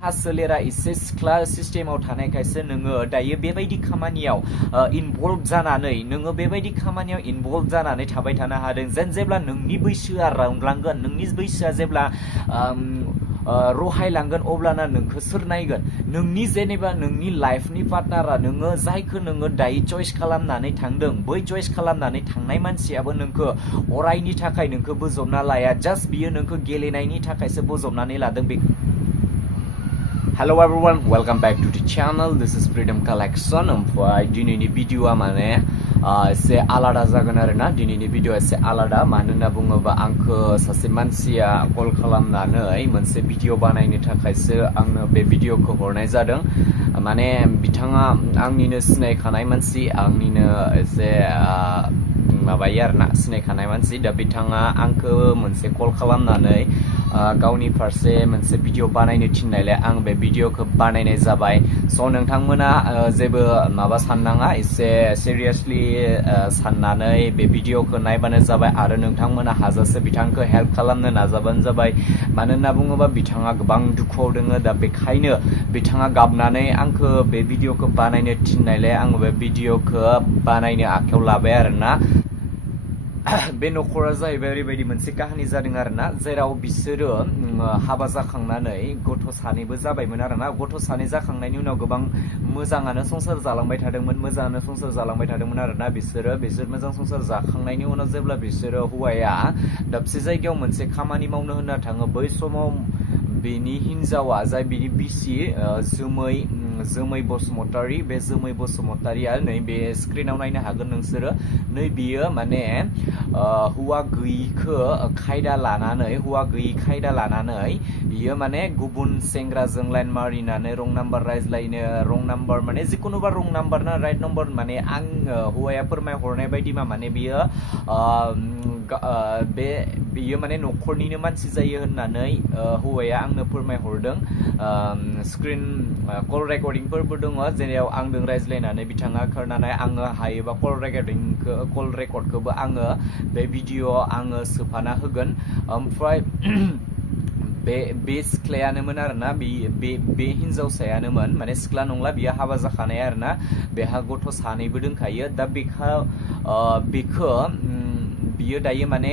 सोलेरा एसे सिख्ला सिस्टेमाव थानायखायसो नोङो दायो बेबायदि खामानियाव इनभल्भ जानानै नोङो बेबायदि खामानियाव इनभल्भ जानानै थाबाय थानो हादों जेन जेब्ला नोंनि बैसोआ रानलांगोन नोंनि बैसोआ जेब्ला रहायलांगोन अब्लाना नोंखौ सोर नायगोन नोंनि जेनेबा नोंनि लाइफनि पार्टनारा नोङो जायखौ नोङो दायो चॉइस खालामनानै थांदों बै चॉइस खालामनानै थांनाय मानसियाबो नोंखौ अरायनि थाखाय नोंखौ बोजबना लाया जास्ट बियो नोंखौ गेलेनायनि थाखायसो बोजबनानै लादों बे Hello everyone, welcome back to the channel. This is Freedom Collection. ओमफ्राय दिनैनि भिडिअआ माने एसे आलादा जागोन आरोना दिनैनि भिडिअआ एसे आलादा मानो होनना बुङोबा आंखौ सासे मानसिया कल खालामनानै मोनसे भिडिअ बानायनो थाखायसो आंनो बे भिडिअखौ हरनाय जादों माने बिथाङा आंनिनो सिनायखानाय मानसि आंनिनो एसे माबायो आरोना सिनायखानाय मानसि दा बिथाङा आंखौ मोनसे कल खालामनानै गावनि फारसे मोनसे भिडिअ बानायनो थिननायलाय आं बे भिडिअखौ बानायनाय जाबाय स' नोंथांमोना जेबो माबा साननाङा एसे सिरियासलि साननानै बे भिडिअखौ नायबानो जाबाय आरो नोंथांमोना हाजासे बिथांखौ हेल्प खालामनो नाजाबानो जाबाय मानो होनना बुङोबा बिथाङा गोबां दुखुआव दङ दा बेखायनो बिथाङा गाबनानै आंखौ बे भिडिअखौ बानायनो थिननायलाय आं बे भिडिअखौ बानायनो आखायाव लाबाय आरोना बे नखरा जाहैबाय ओरैबायदि मोनसे काहानि जादों आरोना जेराव बिसोरो हाबा जाखांनानै गथ' सानैबो जाबायमोन आरोना गथ' सानै जाखांनायनि उनाव गोबां मोजाङानो संसार जालांबाय थादोंमोन आरोना बिसोर मोजां संसार जाखांनायनि उनाव जेब्ला बिसोरो हौवाया दाबसे जायगायाव मोनसे खामानि मावनो होनना थाङो बै समाव बिनि हिनजावा जाय बिनि बिसि जोमै बसुमतारी बे जोमै बसुमतारीया नै बे स्क्रिनाव नायनो हागोन नोंसोरो नै बियो माने हौवा गैयिखौ खायदा लानानै बियो माने गुबुन सेंग्राजों लाइन मारिनानै रं नाम्बार रायज्लायनो रं नाम्बार माने जिखुनुबा रं नाम्बार ना राइट नाम्बार माने आं हौवाया फोरमायहरनाय बायदिबा माने बियो बियो माने न'खरनिनो मानसि जायो होननानै हौवाया आंनो फोरमायहरदों स्क्रिन कल रेकर्डिंफोरबो दङ जेराव आंजों रायज्लायनानै बिथाङा खोनानाय आङो हायोबा कल रेकर्डखौबो आङो बे भिडिअआव आङो सोफाना होगोन ओमफ्राय बे सिख्लायानोमोन आरोना बे हिनजावसायानोमोन माने सिख्ला नंला बियो हाबा जाखानाय आरोना बेहा गथ' सानैबो दंखायो दा बेखौ बियो दायो माने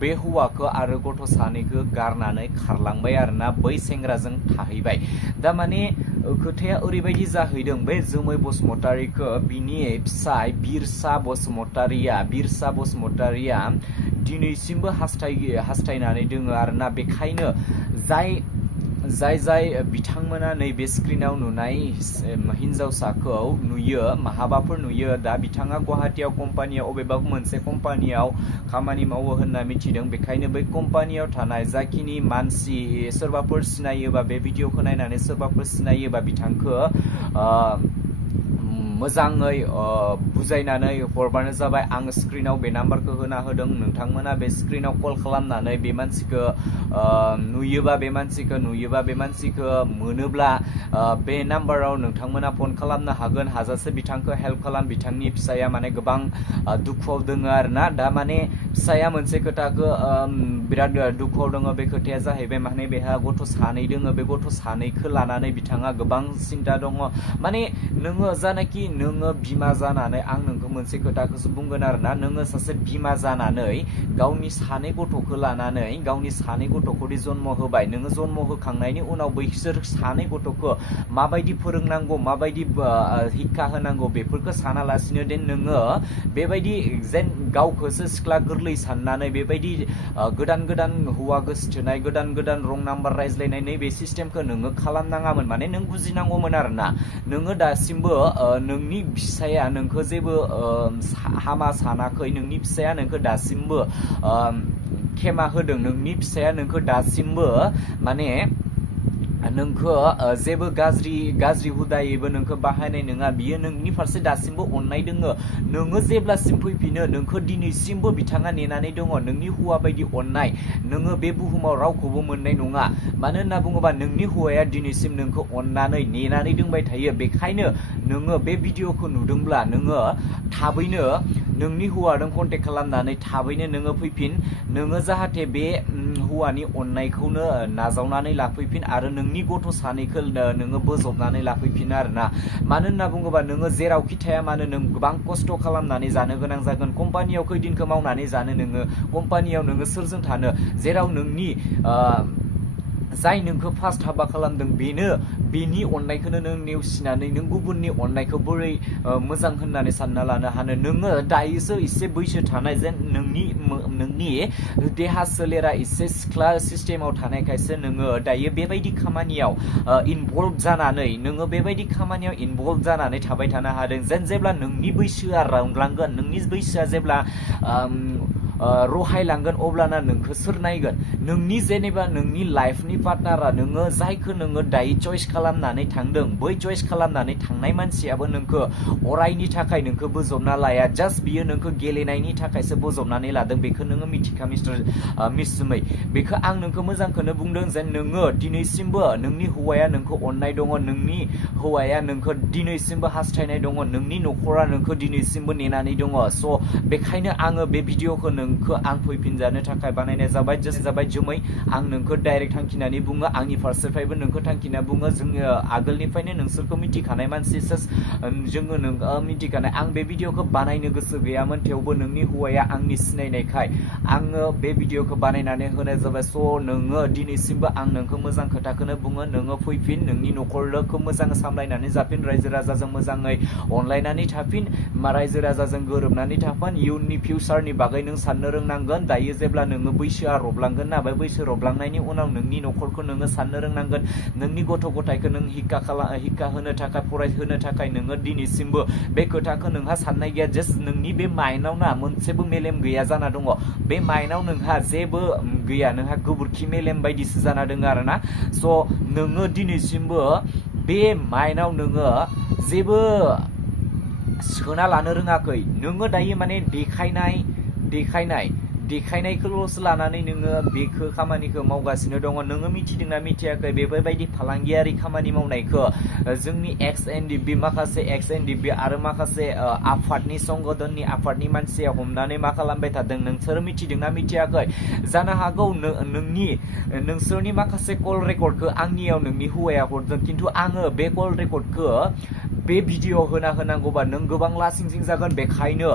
बे हौवाखौ आरो गथ' सानैखौ गारनानै खारलांबाय आरोना बै सेंग्राजों थाहैबाय दा माने खोथाया ओरैबायदि जाहैदों बे जोमै बसुमतारीखौ बिनि फिसाय बिरसा बसुमतारीया दिनैसिमबो हास्थायनानै दोङो आरोना बेखायनो जाय बिथांमोना नैबे स्क्रिनाव नुनाय हिनजावसाखौ नुयो माहाबाफोर नुयो दा बिथाङा गुवाहाटियाव कम्पानियाव अबेबा मोनसे कम्पानियाव खामानि मावो होनना मिथिदों बेखायनो बै कम्पानियाव थानाय जाखिनि मानसि सोरबाफोर सिनायोबा बे भिडिअखौ नायनानै सोरबाफोर सिनायोबा बिथांखौ मोजाङै बुजायनानै हरबानो जाबाय आं स्क्रिनाव बे नाम्बारखौ होना होदों नोंथांमोना बे स्क्रिनाव कल खालामनानै बे मानसिखौ नुयोबा बे मानसिखौ मोनोब्ला बे नाम्बाराव नोंथांमोना फन खालामनो हागोन हाजासे बिथांखौ हेल्प खालाम बिथांनि फिसाया माने गोबां दुखुआव दङ आरोना दा माने फिसाया मोनसे खोथाखौ बिराद दुखुआव दङ बे खोथाया जाहैबाय माने बेहा गथ' सानै दङ बे गथ' सानैखौ लानानै बिथाङा गोबां सिन्था दङ माने नोङो जानाखि नोङो बिमा जानानै आं नोंखौ मोनसे खोथाखौसो बुंगोन आरोना नोङो सासे बिमा जानानै गावनि सानै गथ'खौ लानानै गावनि सानै गथ'खौ जन्म होबाय नोङो जन्म होखांनायनि उनाव बैसोर सानै गथ'खौ माबायदि फोरोंनांगौ माबायदि हिक्का होनांगौ बेफोरखौ सानालासिनो नोङो बेबायदि जेन गावखौसो सिख्ला गोरलै साननानै बेबायदि गोदान हौवा गोसोथोनाय गोदान रं नाम्बार रायज्लायनाय नैबे सिस्टेमखौ नोङो खालामनाङामोन माने नों बुजिनांगौमोन आरोना नोङो दासिमबो नोंनि फिसाया नोंखौ जेबो हामा सानाखै नोंनि फिसाया नोंखौ दासिमबो खेमा होदों नोंनि फिसाया नोंखौ दासिमबो माने नोंखौ जेबो गाज्रि हुदायैबो नोंखौ बाहायनाय नङा बियो नोंनि फारसे दासिमबो अननाय दोङो नोङो जेब्लासिम फैफिनो नोंखौ दिनैसिमबो बिथाङा नेनानै दङ नोंनि हौवा बायदि अननाय नोङो बे बुहुमाव रावखौबो मोननाय नङा मानो होनना बुङोबा नोंनि हौवाया दिनैसिम नोंखौ अननानै नेनानै दोंबाय थायो बेखायनो नोङो बे भिडिअखौ नुदोंब्ला नोङो थाबैनो नोंनि हौवाजों कन्टेक्ट खालामनानै थाबैनो नोङो फैफिन नोङो जाहाथे बे हौवानि अननायखौनो नाजावनानै लाफैफिन आरो नोंनि गथ' सानैखौ नोङो बोजबनानै लाफैफिन आरोना मानो होनना बुङोबा नोङो जेरावखि थाया मानो नों गोबां खस्थ' खालामनानै जानो गोनां जागोन कम्पानियाव खैदिनखौ मावनानै जानो नोङो कम्पानियाव नोङो सोरजों थानो जेराव नोंनि जाय नोंखौ फार्स्ट हाबा खालामदों बेनि अननायखौनो नों नेवसिनानै नों गुबुननि अननायखौ बोरै मोजां होननानै सानना लानो हानो नोङो दायोसो एसे बैसो थानाय जेन नोंनि देहा सोलेरा एसे सिख्ला सिस्टेमाव थानायखायसो नोङो दायो बेबायदि खामानियाव इनभल्भ जानानै नोङो बेबायदि खामानियाव इनभल्भ जानानै थाबाय थानो हादों जेन जेब्ला नोंनि बैसोआ रानलांगोन नोंनि बैसोआ जेब्ला रहायलांगोन अब्लाना नोंखौ सोर नायगोन नोंनि जेनेबा नोंनि लाइफनि पार्टनारा नोङो जायखौ नोङो दायो चयस खालामनानै थांदों बै चयस खालामनानै थांनाय मानसियाबो नोंखौ अरायनि थाखाय नोंखौ बोजबना लाया जास्ट बियो नोंखौ गेलेनायनि थाखायसो बोजबनानै लादों बेखौ नोङो मिथिखा मिस जुमै बेखौ आं नोंखौ मोजांखौनो बुंदों जेन नोङो दिनैसिमबो नोंनि हौवाया नोंखौ अननाय दङ नोंनि हौवाया नोंखौ दिनैसिमबो हास्थायनाय दङ नोंनि न'खरा नोंखौ दिनैसिमबो नेनानै दङ स' बेखायनो आङो बे भिडिअखौ नोंखौ आं फैफिनजानो थाखाय बानायनाय जाबाय जास्ट जाबाय जुमै आं नोंखौ डाइरेक्ट थांखिनानै बुङो आंनि फारसेनिफ्रायबो नोंखौ थांखिना बुङो जोङो आगोलनिफ्रायनो नोंसोरखौ मिथिखानाय मानसि जोङो मिथिखानाय आं बे भिडिअखौ बानायनो गोसो गैयामोन थेवबो नोंनि हौवाया आंनि सिनायनायखाय आङो बे भिडिअखौ बानायनानै होनाय जाबाय स' नोङो दिनैसिमबो आं नोंखौ मोजां खोथाखौनो बुङो नोङो फैफिन नोंनि न'खरखौ मोजां सामलायनानै जाफिन रायजो राजाजों मोजाङै अनलायनानै थाफिन रायजो राजाजों गोरोबनानै थाफिन इयुननि फिउचारनि बागै नों साननो रोंनांगोन दायो जेब्ला नोङो बैसोआ रबलांगोन ना बे बैसो रबलांनायनि उनाव नोंनि न'खरखौ नोङो साननो रोंनांगोन नोंनि गथ' गथायखौ नों हिक्का होनो थाखाय फरायहोनो थाखाय नोङो दिनैसिमबो बे खोथाखौ नोंहा साननाय गैया जास्ट नोंनि बे माइन्डआव ना मोनसेबो मेलेम गैया जाना दङ बे माइन्डआव नोंहा जेबो गैया नोंहा गोबोरखि मेलेम बायदिसो जाना दङ आरोना स' नोङो दिनैसिमबो बे माइन्डआव नोङो जेबो सोना लानो रोङाखै नोङो दायो माने देखायनायखौल'सो लानानै नोङो बेखौ खामानिखौ मावगासिनो दङ नोङो मिथिदोंना मिथियाखै बेफोरबायदि फालांगियारि खामानि मावनायखौ जोंनि XNDB माखासे XNDB आरो माखासे आफादनि संगठननि आफादनि मानसिया हमनानै मा खालामबाय थादों नोंसोर मिथिदोंना मिथियाखै जानो हागौ नोंसोरनि माखासे कल रेकर्डखौ आंनियाव नोंनि हौवाया हरदों खिन्थु आङो बे कल रेकर्डखौ बे भिडिअ होना होनांगौबा नों गोबां लासिंसिं जागोन बेखायनो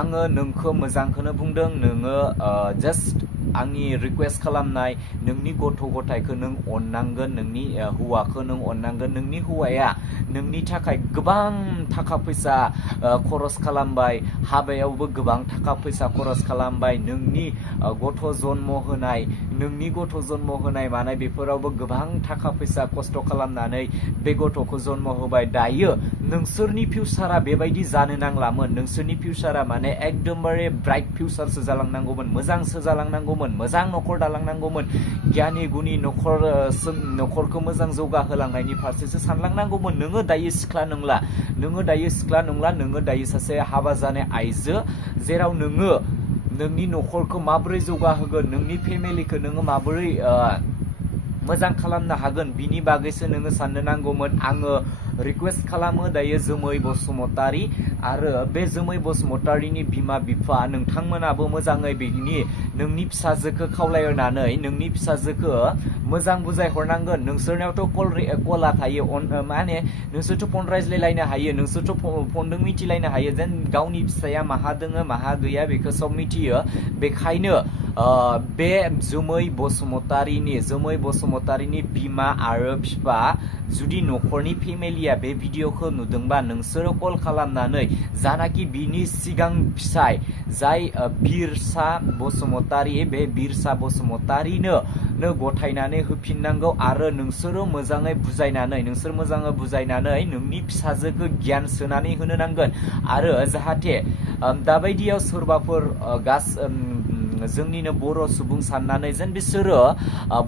आङो नोंखौ मोजांखौनो बुंदों नोङो जास्ट आंनि रिक्वेस्ट खालामनाय नोंनि गथ' गथायखौ नों अननांगोन नोंनि हौवाखौ नों अननांगोन नोंनि हौवाया नोंनि थाखाय गोबां थाखा फैसा खरस खालामबाय हाबायावबो गोबां थाखा फैसा खरस खालामबाय नोंनि गथ' जन्म होनाय मानाय बेफोरावबो गोबां थाखा फैसा खस्थ' खालामनानै बे गथ'खौ जन्म होबाय दायो नोंसोरनि फिउचारा बेबायदि जानो नांलामोन नोंसोरनि फिउचारा माने एकदमबारे ब्राइट फिउचारसो जालांनांगौमोन मोजांसो जालांनांगौमोन मोजां न'खर दालांनांगौमोन गियानि गुनि न'खरखौ मोजां जौगाहोलांनायनि फारसेसो सानलांनांगौमोन नोङो दायो सिख्ला नंला नोङो दायो सासे हाबा जानाय आइजो जेराव नोङो नोंनि न'खरखौ माबोरै जौगाहोगोन नोंनि फेमिलिखौ नोङो माबोरै मोजां खालामनो हागोन बिनि बागैसो नोङो साननो नांगौमोन आङो रिक्वेस्ट खालामो दायो जोमै बसुमतारी आरो बे जोमै बसुमतारीनि बिमा बिफा नोंथांमोनाबो मोजाङै नोंनि फिसाजोखौ खावलायनानै नोंनि फिसाजोखौ मोजां बुजायहरनांगोन नोंसोरनावथ' कला थायो माने नोंसोरथ' फन रायज्लायलायनो हायो नोंसोरथ' फनजों मिथिलायनो हायो जेन गावनि फिसाया माहा दोङो माहा गैया बेखौ सब मिथियो बेखायनो बे जोमै बसुमतारीनि बिमा आरो बिफा जुदि न'खरनि फेमिलिया बे भिडिअखौ नुदोंबा नोंसोरो कल खालामनानै जानाखि बिनि सिगां फिसाय जाय बिरसा बसुमतारी बे बिरसा बसुमतारीनो गथायनानै होफिननांगौ आरो नोंसोरो मोजाङै बुजायनानै नोंनि फिसाजोखौ गियान सोनानै होनो नांगोन आरो जाहाथे दाबायदियाव सोरबाफोर जोंनिनो बर' सुबुं साननानै जेन बिसोरो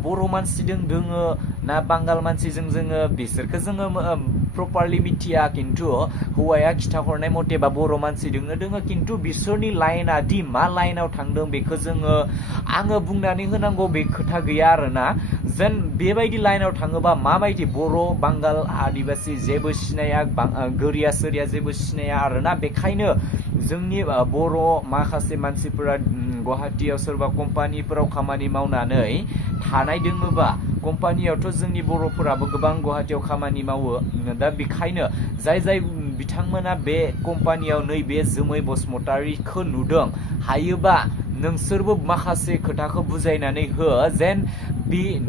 बर' मानसिजों दोङो ना बांगाल मानसिजों जोङो बिसोरखौ जोङो प्रपारलि मिथिया खिन्थु हौवाया खिथाहरनाय मथे बा बर' मानसि दोङो खिन्थु बिसोरनि लाइना दि मा लाइनाव थांदों बेखौ आङो बुंनानै होनांगौ बे खोथा गैया आरोना जेन बेबायदि लाइनाव थाङोबा माबायदि बर' बांगाल आदिबासि जेबो सिनाया गोरिया सोरिया जेबो सिनाया आरोना बेखायनो जोंनि बर' माखासे मानसिफोरा गुवाहाटीयाव सोरबा कम्पानिफोराव खामानि मावनानै थानाय दोङोबा कम्पानियावथ' जोंनि बर'फोराबो गोबां गुवाहाटीयाव खामानि मावो दा बेखायनो जाय बिथांमोना बे कम्पानियाव नैबे जोमै बसुमतारीखौ नुदों हायोबा नोंसोरबो माखासे खोथाखौ बुजायनानै हो जेन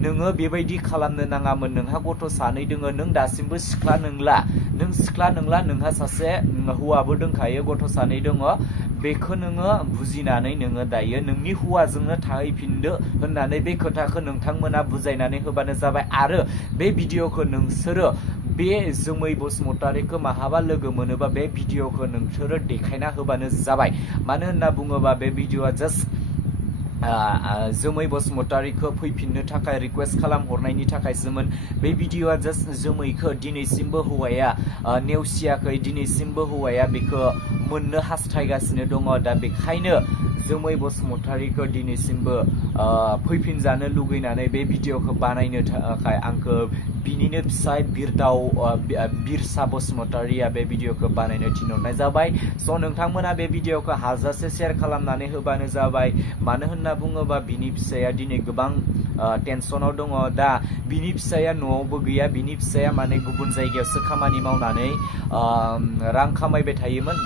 नोङो बेबायदि खालामनो नाङामोन नोंहा गथ' सानै दोङो नों दासिमबो सिख्ला नंला नोंहा सासे हौवाबो दंखायो गथ' सानै दङ बेखौ नोङो बुजिनानै नोङो दायो नोंनि हौवाजोंनो थाहैफिनदो होननानै बे खोथाखौ नोंथांमोना बुजायनानै होबानो जाबाय आरो बे भिडिअखौ नोंसोरो बे जोमै बसुमतारीखौ माहाबा लोगो मोनोबा बे भिडिअखौ नोंसोरो देखायना होबानो जाबाय मानो होनना बुङोबा बे भिडिअआ जास्ट जोमै बसुमतारीखौ फैफिननो थाखाय रिक्वेस्ट खालामहरनायनि थाखायसोमोन बे भिडिअआ जास्ट जोमैखौ दिनैसिमबो हौवाया नेवसियाखै दिनैसिमबो हौवाया बेखौ मोननो हास्थायगासिनो दङ दा बेखायनो जोमै बसुमतारीखौ दिनैसिमबो फैफिनजानो लुगैनानै बे भिडिअखौ बानायनो थाखाय आंखौ बिनिनो फिसाय बिरसा बसुमतारीया बे भिडिअखौ बानायनो थिनहरनाय जाबाय स' नोंथांमोना बे भिडिअखौ हाजासे शेयार खालामनानै होबानो जाबाय मानो होनना बुङोबा बिनि फिसाया दिनै गोबां टेनसनाव दङ दा बिनि फिसाया न'आवबो गैया बिनि फिसाया माने गुबुन जायगायावसो खामानि मावनानै रां खामायबाय थायोमोन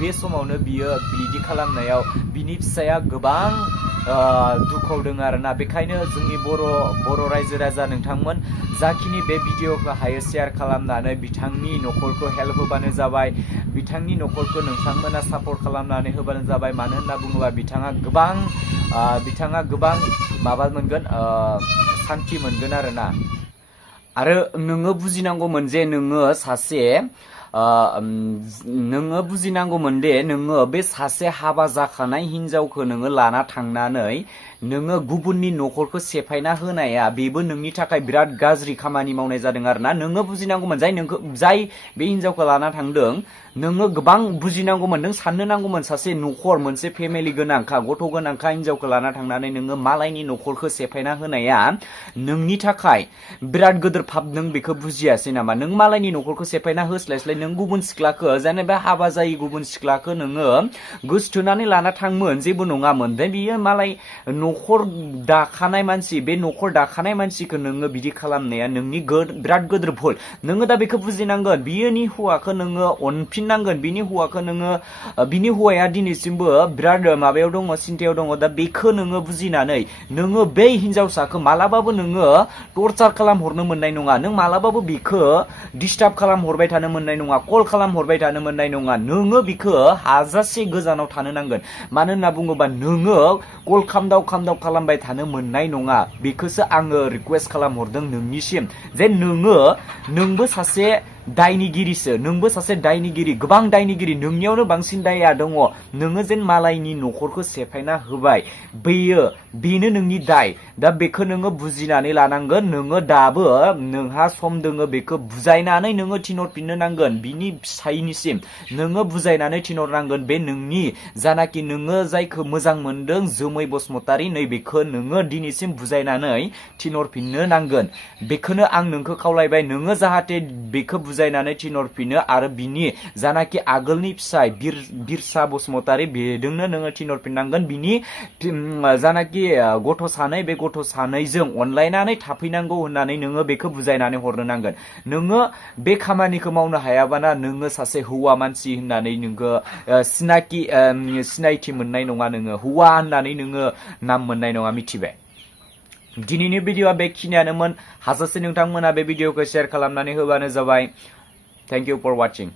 बे समावनो बियो बिदि खालामनायाव बिनि फिसाया गोबां दुखुआव दङ आरोना बेखायनो जोंनि बर' रायजो राजा नोंथांमोन जाखिनि बे भिडिअखौ हायो शेयार खालामनानै बिथांनि न'खरखौ हेल्प होबानो जाबाय बिथांनि न'खरखौ नोंथांमोना सापर्ट खालामनानै होबानो जाबाय मानो होनना बुङोबा बिथाङा गोबां माबा मोनगोन सान्थि मोनगोन आरो नोङो बुजिनांगौमोन जे नोङो बुजिनांगौमोन दे नोङो बे सासे हाबा जाखानाय हिनजावखौ नोङो लाना थांनानै नोङो गुबुननि न'खरखौ सेफायना होनाया बेबो नोंनि थाखाय बिराद गाज्रि खामानि मावनाय जादों आरोना नोङो बुजिनांगौमोन जाय बे हिनजावखौ लाना थांदों नोङो गोबां बुजिनांगौमोन नों साननो नांगौमोन सासे न'खर मोनसे फेमिलि गोनांखा गथ' गोनांखा हिनजावखौ लाना थांनानै नोङो मालायनि न'खरखौ सेफायना होनाया नोंनि थाखाय बिराद गिदिर पाप नों बेखौ बुजियासै नामा नों मालायनि न'खरखौ सेफायना होस्लायस्लाय नों गुबुन सिख्लाखौ जेनेबा हाबा जायै गुबुन सिख्लाखौ नोङो गोसथोनानै लाना थांमोन जेबो नङामोन दा बियो मालाय न'खर दाखानाय मानसि बे न'खर दाखानाय मानसिखौ नोङो बिदि खालामनाया नोंनि बिराद गिदिर भुल नोङो दा बेखौ बुजिनांगोन बिनि हौवाखौ नोङो अनफिननांगोन बिनि हौवाखौ नोङो बिनि हौवाया दिनैसिमबो बिराद माबायाव दङ सिन्थायाव दङ दा बेखौ नोङो बुजिनानै नोङो बै हिनजावसाखौ मालाबाबो नोङो टर्चार खालामहरनो मोननाय नङा नों मालाबाबो बेखौ डिस्टार्ब खालामहरबाय थानो मोननाय नङा कल खालामहरबाय थानो मोननाय नङा नोङो बेखौ हाजासे गोजानाव थानो नांगोन मानो होनना बुङोबा नोङो कल खामदाव खालामबाय थानो मोननाय नङा बेखौसो आङो रिक्वेस्ट खालामहरदों नोंनिसिम जे नोंबो सासे दायनिगिरि गोबां दायनिगिरि नोंनियावनो बांसिन दाया दङ नोङो जेन मालायनि न'खरखौ सेफायना होबाय बेनो नोंनि दाय दा बेखौ नोङो बुजिनानै लानांगोन नोङो दाबो नोंहा सम दोङो बेखौ बुजायनानै नोङो थिनहरफिननो नांगोन बिनि फिसायनिसिम नोङो बुजायनानै थिनहरनांगोन बे नोंनि जानाखि नोङो जायखौ मोजां मोनदों जोमै बसुमतारी नैबेखौ नोङो दिनैसिम बुजायनानै थिनहरफिननो नांगोन बेखौनो आं नोंखौ खावलायबाय नोङो जाहाथे बेखौ बुजायनानै थिनहरफिनो आरो बिनि जानाखि आगोलनि फिसाय बिरसा बसुमतारी बेजोंनो नोङो थिनहरफिननांगोन बिनि जानाखि गथ' सानै बे गथ' सानैजों अनलायनानै थाफैनांगौ होननानै नोङो बेखौ बुजायनानै हरनो नांगोन नोङो बे खामानिखौ मावनो हायाबाना नोङो सासे हौवा मानसि होननानै नोङो सिनायथि मोननाय नङा नोङो हौवा होननानै नोङो नाम मोननाय नङा मिथिबाय दिनैनि भिडिअआ बेखिनियानोमोन हाजासे नोंथांमोना बे भिडिअखौ शेयार खालामनानै होबानो जाबाय थेंक इउ फर वाचिं